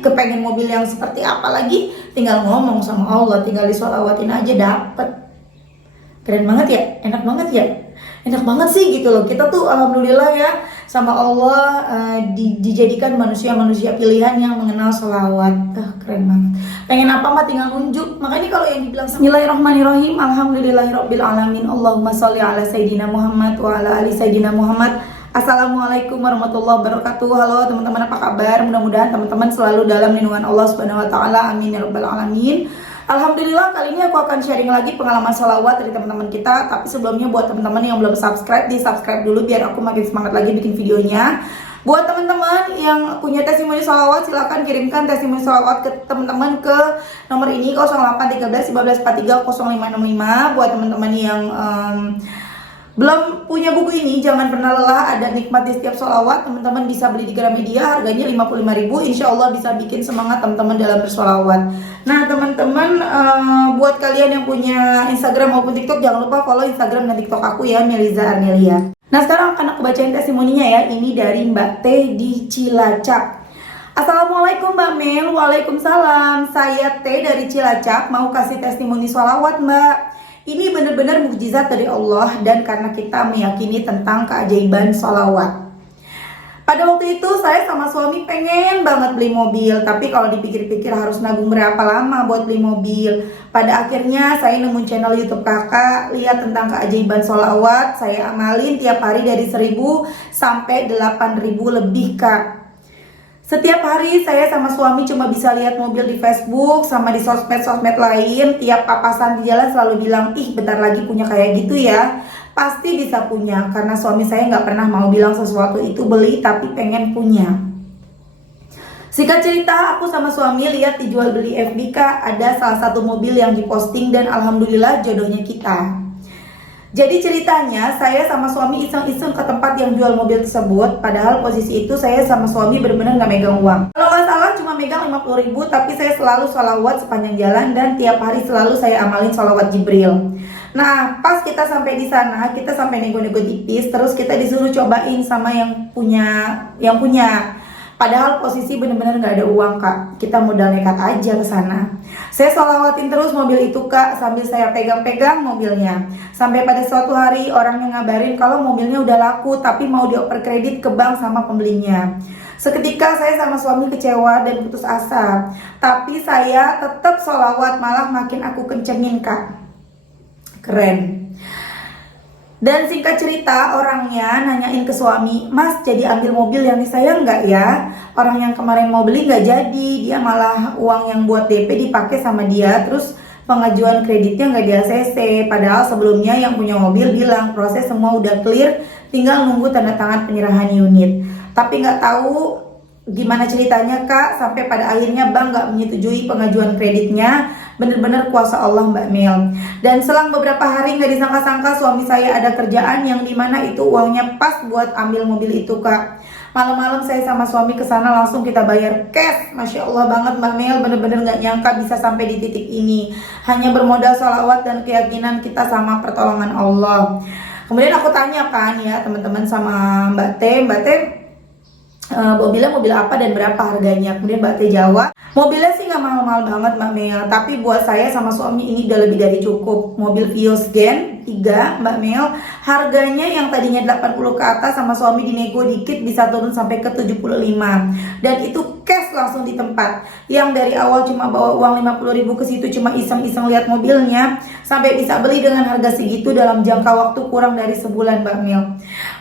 kepengen mobil yang seperti apa lagi, tinggal ngomong sama Allah, tinggal disolawatin aja dapet. Keren banget ya, enak banget ya, enak banget sih gitu loh. Kita tuh alhamdulillah ya sama Allah dijadikan manusia-manusia pilihan yang mengenal sholawat. Keren banget. Pengen apa mah tinggal nunjuk. Makanya kalau yang dibilang Bismillahirrahmanirrahim, alhamdulillahirabbil alamin, Allahumma sholli ala sayyidina Muhammad wa ala ali sayyidina Muhammad. Assalamualaikum warahmatullahi wabarakatuh. Halo teman-teman, apa kabar? Mudah-mudahan teman-teman selalu dalam lindungan Allah Subhanahu wa taala. Amin ya rabbal alamin. Alhamdulillah, kali ini aku akan sharing lagi pengalaman sholawat dari teman-teman kita. Tapi sebelumnya buat teman-teman yang belum subscribe, di subscribe dulu biar aku makin semangat lagi bikin videonya. Buat teman-teman yang punya testimoni sholawat, silahkan kirimkan testimoni sholawat ke teman-teman ke nomor ini 0813 1543 0565. Buat teman-teman yang belum punya buku ini, jangan pernah lelah, ada nikmat di setiap sholawat. Teman-teman bisa beli di Gramedia, harganya 55.000. Insya Allah bisa bikin semangat teman-teman dalam bersholawat. Nah teman-teman, buat kalian yang punya Instagram maupun TikTok, jangan lupa follow Instagram dan TikTok aku ya, Meliza Arnelia. Nah sekarang akan aku bacain testimoninya ya. Ini dari Mbak T di Cilacap. Assalamualaikum Mbak Mel. Waalaikumsalam. Saya T dari Cilacap, mau kasih testimoni sholawat Mbak. Ini benar-benar mukjizat dari Allah, dan karena kita meyakini tentang keajaiban sholawat. Pada waktu itu saya sama suami pengen banget beli mobil, tapi kalau dipikir-pikir harus nabung berapa lama buat beli mobil. Pada akhirnya saya nemu channel YouTube kakak, lihat tentang keajaiban sholawat, saya amalin tiap hari dari 1.000 sampai 8.000 lebih kak. Setiap hari saya sama suami cuma bisa lihat mobil di Facebook sama di sosmed-sosmed lain. Tiap papasan di jalan selalu bilang, ih bentar lagi punya kayak gitu ya. Pasti bisa punya, karena suami saya nggak pernah mau bilang sesuatu itu beli, tapi pengen punya. Singkat cerita, aku sama suami lihat dijual beli FB kak, ada salah satu mobil yang diposting dan alhamdulillah jodohnya kita. Jadi ceritanya, saya sama suami iseng-iseng ke tempat yang jual mobil tersebut. Padahal posisi itu saya sama suami benar-benar gak megang uang. Kalau gak salah cuma megang 50.000, tapi saya selalu sholawat sepanjang jalan. Dan tiap hari selalu saya amalin sholawat Jibril. Nah pas kita sampai di sana, kita sampai nego-nego tipis. Terus kita disuruh cobain sama yang punya. Padahal posisi bener-bener gak ada uang kak. Kita modal nekat aja ke sana. Saya sholawatin terus mobil itu kak, sambil saya pegang-pegang mobilnya. Sampai pada suatu hari orangnya ngabarin kalau mobilnya udah laku, tapi mau dioper kredit ke bank sama pembelinya. Seketika saya sama suami kecewa dan putus asa. Tapi saya tetap sholawat, malah makin aku kencengin kak. Keren. Dan singkat cerita, orangnya nanyain ke suami, mas jadi ambil mobil yang disayang nggak ya? Orang yang kemarin mau beli nggak jadi, dia malah uang yang buat DP dipakai sama dia, terus pengajuan kreditnya nggak di ACC. Padahal sebelumnya yang punya mobil bilang proses semua udah clear, tinggal nunggu tanda tangan penyerahan unit. Tapi nggak tahu gimana ceritanya kak, sampai pada akhirnya bank nggak menyetujui pengajuan kreditnya. Bener-bener kuasa Allah Mbak Mel. Dan selang beberapa hari nggak disangka-sangka suami saya ada kerjaan yang dimana itu uangnya pas buat ambil mobil itu kak. Malam-malam saya sama suami kesana, langsung kita bayar cash. Masya Allah banget Mbak Mel, bener-bener nggak nyangka bisa sampai di titik ini. Hanya bermodal sholawat dan keyakinan kita sama pertolongan Allah. Kemudian aku tanyakan ya teman-teman sama Mbak T, mobilnya mobil apa dan berapa harganya. Kemudian Mbak T jawab, mobilnya sih nggak mahal-mahal banget Mbak Mel, tapi buat saya sama suami ini udah lebih dari cukup. Mobil Vios Gen 3 Mbak Mel, harganya yang tadinya 80 ke atas sama suami dinego dikit bisa turun sampai ke 75. Dan itu cash langsung di tempat. Yang dari awal cuma bawa uang 50.000 ke situ cuma iseng-iseng lihat mobilnya, sampai bisa beli dengan harga segitu dalam jangka waktu kurang dari sebulan Mbak Mel.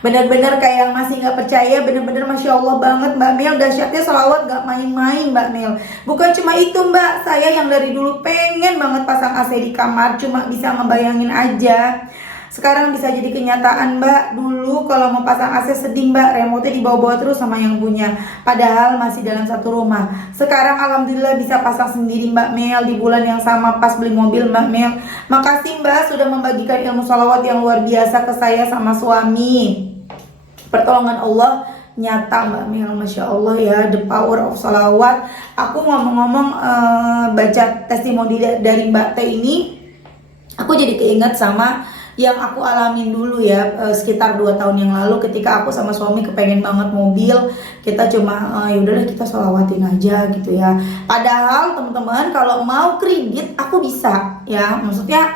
Bener-bener kayak yang masih nggak percaya, bener-bener Masya Allah banget Mbak Mel. Dahsyatnya sholawat gak main-main Mbak Mel. Bukan cuma itu Mbak, saya yang dari dulu pengen banget pasang AC di kamar, cuma bisa ngebayangin aja. Sekarang bisa jadi kenyataan Mbak. Dulu kalau mau pasang AC sedih Mbak, remote dibawa-bawa terus sama yang punya, padahal masih dalam satu rumah. Sekarang alhamdulillah bisa pasang sendiri Mbak Mel di bulan yang sama pas beli mobil Mbak Mel. Makasih Mbak sudah membagikan ilmu sholawat yang luar biasa ke saya sama suami. Pertolongan Allah nyata Mbak Mel, Masya Allah ya, the power of sholawat. Aku ngomong-ngomong baca testimoni dari Mbak T ini, aku jadi keinget sama yang aku alamin dulu ya, sekitar 2 tahun yang lalu ketika aku sama suami kepengen banget mobil. Kita cuma ya udahlah kita sholawatin aja gitu ya. Padahal teman-teman kalau mau kredit aku bisa ya, maksudnya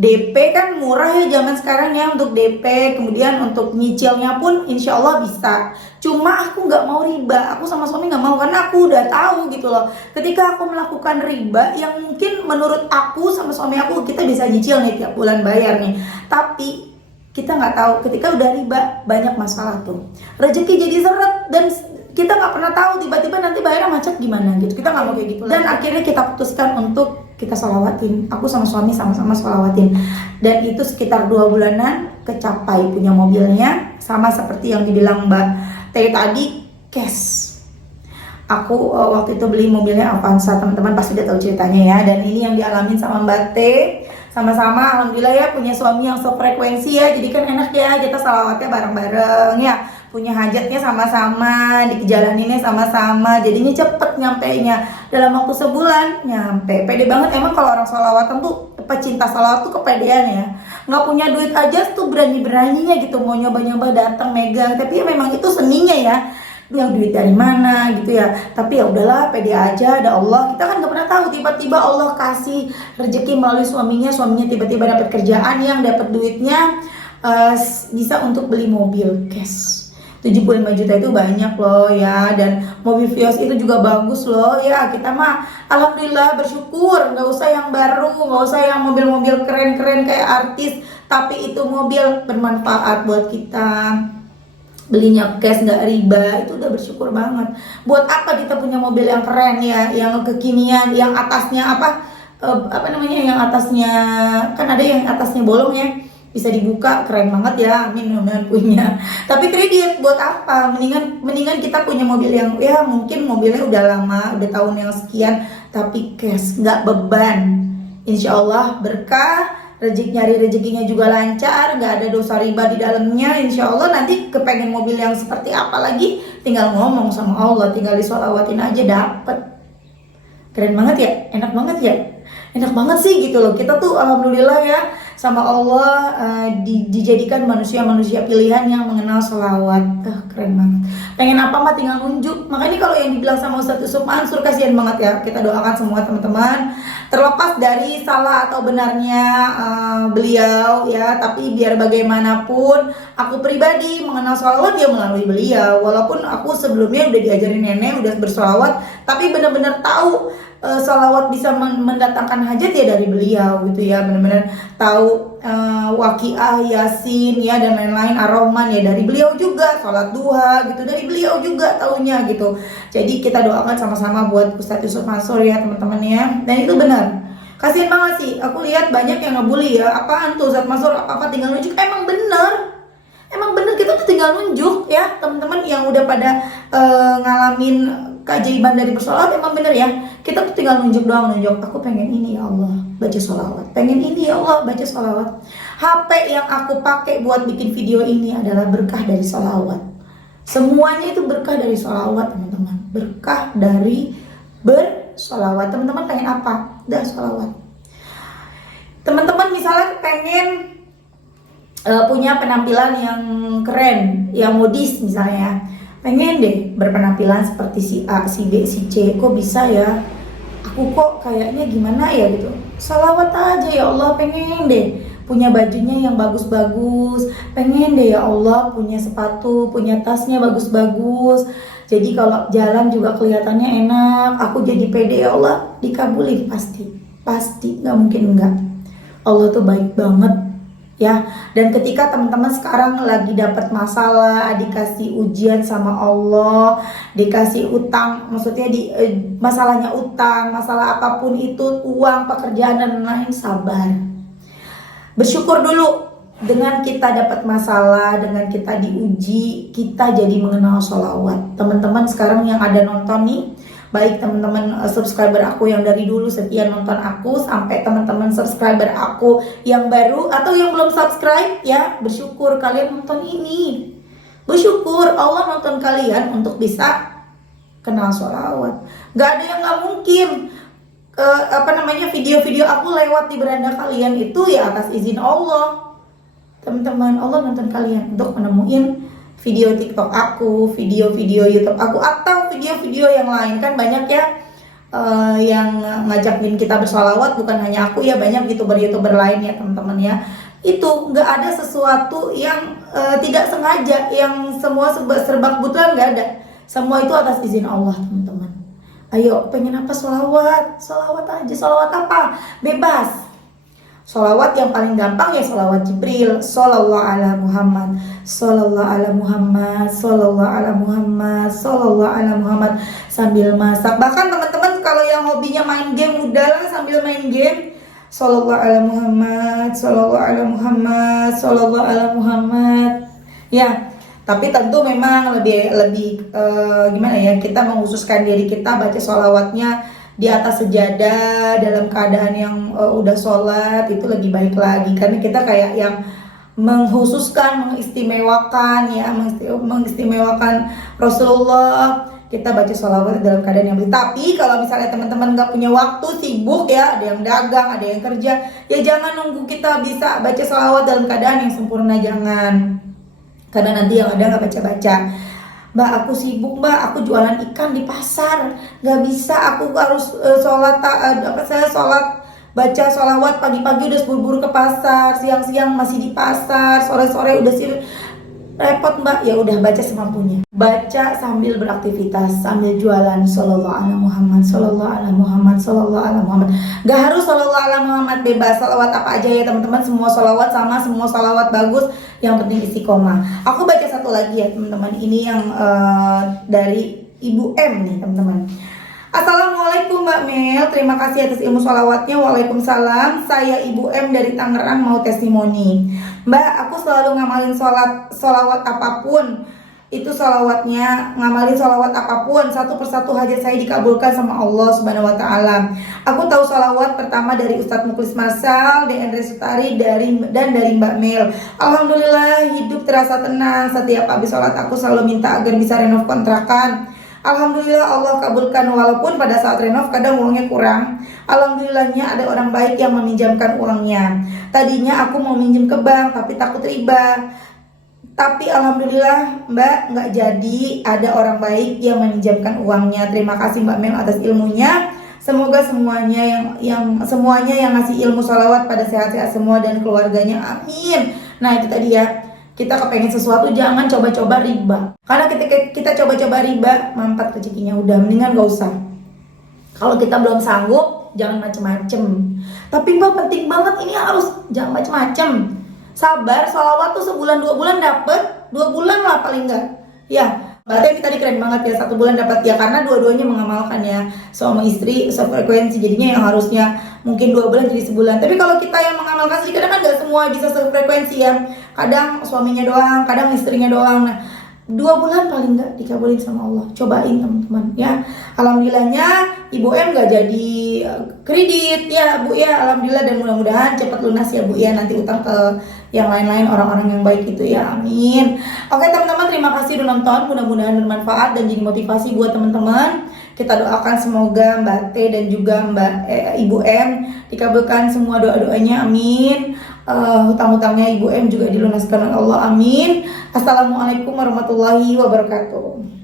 DP kan murah ya zaman sekarang ya untuk DP, kemudian untuk nyicilnya pun insya Allah bisa. Cuma aku nggak mau riba, aku sama suami nggak mau karena aku udah tahu gitu loh. Ketika aku melakukan riba yang mungkin menurut aku sama suami aku kita bisa nyicil nih tiap bulan bayar nih, tapi kita nggak tahu ketika udah riba banyak masalah tuh. Rezeki jadi seret dan kita nggak pernah tahu tiba-tiba nanti bayarnya macet gimana gitu. Kita nggak mau kayak gitu. Dan akhirnya kita putuskan untuk kita sholawatin. Aku sama suami sama-sama sholawatin. Dan itu sekitar 2 bulanan kecapai punya mobilnya. Sama seperti yang dibilang Mbak Teh tadi, cash. Aku waktu itu beli mobilnya Avanza, teman-teman pasti udah tahu ceritanya ya. Dan ini yang dialamin sama Mbak Teh. Sama-sama alhamdulillah ya punya suami yang sefrekuensi ya. Jadi kan enak ya kita sholawatnya bareng-bareng ya. Punya hajatnya sama-sama, dijalaninnya sama-sama, jadinya cepet nyampenya dalam waktu sebulan nyampe. Pede banget emang kalau orang sholawatan tuh pecinta sholawat tuh kepedean ya. Nggak punya duit aja tuh berani-beraninya gitu mau nyoba-nyoba datang megang, tapi ya memang itu seninya ya. Yang duit dari mana gitu ya, tapi ya udahlah pede aja, ada Allah. Kita kan nggak pernah tahu tiba-tiba Allah kasih rezeki melalui suaminya tiba-tiba dapat kerjaan yang dapat duitnya bisa untuk beli mobil cash. 75 juta itu banyak loh ya, dan mobil Vios itu juga bagus loh ya. Kita mah alhamdulillah bersyukur, nggak usah yang baru, nggak usah yang mobil-mobil keren-keren kayak artis, tapi itu mobil bermanfaat buat kita. Belinya cash nggak riba, itu udah bersyukur banget. Buat apa kita punya mobil yang keren ya, yang kekinian, yang atasnya apa namanya, yang atasnya kan ada yang atasnya bolong ya, bisa dibuka, keren banget ya, amin mudah-mudahan punya. Tapi kredit buat apa? Mendingan kita punya mobil yang ya mungkin mobilnya udah lama, udah tahun yang sekian, tapi cash, nggak beban. Insya Allah berkah, nyari rezekinya juga lancar, nggak ada dosa riba di dalamnya. Insya Allah nanti kepengen mobil yang seperti apa lagi, tinggal ngomong sama Allah, tinggal disolawatin aja dapet. Keren banget ya, enak banget ya. Enak banget sih gitu loh. Kita tuh alhamdulillah ya sama Allah dijadikan manusia-manusia pilihan yang mengenal sholawat. Keren banget. Pengen apa mah tinggal nunjuk. Makanya kalau yang dibilang sama Ustadz Yusuf Mansur, kasihan banget ya. Kita doakan semua teman-teman, terlepas dari salah atau benarnya beliau ya, tapi biar bagaimanapun aku pribadi mengenal sholawat ya melalui beliau. Walaupun aku sebelumnya udah diajarin nenek, udah bersolawat, tapi benar-benar tahu sholawat bisa mendatangkan hajat ya dari beliau gitu ya. Benar-benar tahu waqiah, yasin ya dan lain-lain, ar-rahman ya dari beliau juga, sholat duha gitu dari beliau juga taunya gitu. Jadi kita doakan sama-sama buat Ustadz Yusuf Mansur ya teman-teman ya. Dan itu benar, kasihan banget sih aku lihat banyak yang ngebully ya, apaan tuh Ustadz Mansur apa tinggal nunjuk. Emang bener kita tuh tinggal nunjuk ya teman-teman yang udah pada ngalamin keajaiban dari bersolawat. Emang bener ya, kita tuh tinggal nunjuk doang, aku pengen ini ya Allah baca solawat, pengen ini ya Allah baca solawat. HP yang aku pakai buat bikin video ini adalah berkah dari solawat. Semuanya itu berkah dari solawat teman-teman, berkah dari bersolawat. Teman-teman pengen apa? Udah solawat. Teman-teman misalnya pengen punya penampilan yang keren, yang modis misalnya, pengen deh berpenampilan seperti si A, si B, si C. Kok bisa ya? Aku kok kayaknya gimana ya gitu. Sholawat aja ya Allah, pengen deh punya bajunya yang bagus-bagus, pengen deh ya Allah punya sepatu, punya tasnya bagus-bagus. Jadi kalau jalan juga kelihatannya enak. Aku jadi pede ya Allah, dikabulin pasti, nggak mungkin enggak. Allah tuh baik banget ya. Dan ketika teman-teman sekarang lagi dapat masalah, dikasih ujian sama Allah, dikasih utang, maksudnya masalahnya utang, masalah apapun itu, uang, pekerjaan dan lain-lain, sabar, bersyukur dulu. Dengan kita dapat masalah, dengan kita diuji, kita jadi mengenal sholawat. Teman-teman sekarang yang ada nonton nih, baik teman-teman subscriber aku yang dari dulu setia nonton aku, sampai teman-teman subscriber aku yang baru atau yang belum subscribe ya, bersyukur kalian nonton ini. Bersyukur Allah nonton kalian untuk bisa kenal sholawat. Gak ada yang gak mungkin video-video aku lewat di beranda kalian itu ya atas izin Allah. teman-teman, Allah nonton kalian untuk menemuin video TikTok aku, video-video YouTube aku, atau video-video yang lain. Kan banyak ya yang ngajakin kita bersolawat, bukan hanya aku ya, banyak YouTuber lain ya teman-teman ya. Itu nggak ada sesuatu yang tidak sengaja, yang semua serba kebetulan, nggak ada. Semua itu atas izin Allah teman-teman. Ayo, pengen apa? Solawat aja. Solawat apa? Bebas. Solawat yang paling gampang ya solawat Jibril, Sallallahu ala Muhammad, Sallallahu ala Muhammad, Sallallahu ala Muhammad, Sallallahu ala Muhammad, sambil masak. Bahkan teman-teman kalau yang hobinya main game, udahlah sambil main game, Sallallahu ala Muhammad, Sallallahu ala Muhammad, Sallallahu ala Muhammad. Ya, tapi tentu memang lebih gimana ya, kita menghususkan diri kita baca solawatnya di atas sejadah dalam keadaan yang udah sholat, itu lebih baik lagi, karena kita kayak yang menghususkan, mengistimewakan ya, mengistimewakan Rasulullah. Kita baca sholawat dalam keadaan yang baik. Tapi kalau misalnya teman-teman nggak punya waktu, sibuk ya, ada yang dagang, ada yang kerja, ya jangan nunggu kita bisa baca sholawat dalam keadaan yang sempurna, jangan, karena nanti yang ada nggak baca-baca. Mbak, aku sibuk mbak, aku jualan ikan di pasar, nggak bisa, aku harus sholat baca sholawat pagi-pagi udah buru-buru ke pasar, siang-siang masih di pasar, sore-sore udah repot mbak. Ya udah, baca semampunya, baca sambil beraktivitas, sambil jualan. Sallallahu ala Muhammad, Sallallahu ala Muhammad, Sallallahu ala Muhammad. Gak harus Sallallahu ala Muhammad, bebas, salawat apa aja ya teman-teman. Semua salawat sama, semua salawat bagus, yang penting istiqomah. Aku baca satu lagi ya teman-teman, ini yang dari Ibu M nih teman-teman. Assalamualaikum Mbak Mel, terima kasih atas ilmu sholawatnya. Waalaikumsalam, saya Ibu M dari Tangerang, mau testimoni. Mbak, aku selalu ngamalin sholawat apapun, itu sholawatnya, ngamalin sholawat apapun, satu persatu hajat saya dikabulkan sama Allah Subhanahu wa Ta'ala. Aku tahu sholawat pertama dari Ustadz Muklis Marsal, Andre Sutari, dan dari Mbak Mel. Alhamdulillah, hidup terasa tenang. Setiap habis sholat aku selalu minta agar bisa renov kontrakan. Alhamdulillah Allah kabulkan, walaupun pada saat renov kadang uangnya kurang. Alhamdulillahnya ada orang baik yang meminjamkan uangnya. Tadinya aku mau minjem ke bank tapi takut riba. Tapi alhamdulillah Mbak, nggak jadi, ada orang baik yang meminjamkan uangnya. Terima kasih Mbak Mel atas ilmunya. Semoga semuanya yang ngasih ilmu sholawat pada sehat-sehat semua dan keluarganya, amin. Nah itu tadi ya, kita kepengen sesuatu jangan coba-coba riba, karena kita coba-coba riba mampat rezekinya. Udah mendingan gak usah. Kalau kita belum sanggup jangan macem-macem. Tapi Mbak, penting banget ini, harus jangan macem-macem. Sabar, sholawat tuh sebulan 2 bulan dapet, 2 bulan lah paling enggak ya. Berarti tadi keren banget ya, 1 bulan dapat ya, karena dua-duanya mengamalkan ya, suami istri sefrekuensi, jadinya yang harusnya mungkin 2 bulan jadi sebulan. Tapi kalau kita yang mengamalkan sendiri, kadang kan gak semua bisa sefrekuensi ya, kadang suaminya doang, kadang istrinya doang. Nah 2 bulan paling nggak dikabulin sama Allah. Cobain teman-teman ya. Alhamdulillahnya Ibu M nggak jadi kredit ya Bu ya, alhamdulillah, dan mudah-mudahan cepat lunas ya Bu ya, nanti utang ke yang lain-lain, orang-orang yang baik itu ya, amin. Oke teman-teman, terima kasih udah nonton, mudah-mudahan bermanfaat dan jadi motivasi buat teman-teman. Kita doakan semoga Mbak T dan juga Ibu M dikabulkan semua doa-doanya, amin. Hutang-hutangnya Ibu M juga dilunaskan oleh Allah, amin. Assalamualaikum warahmatullahi wabarakatuh.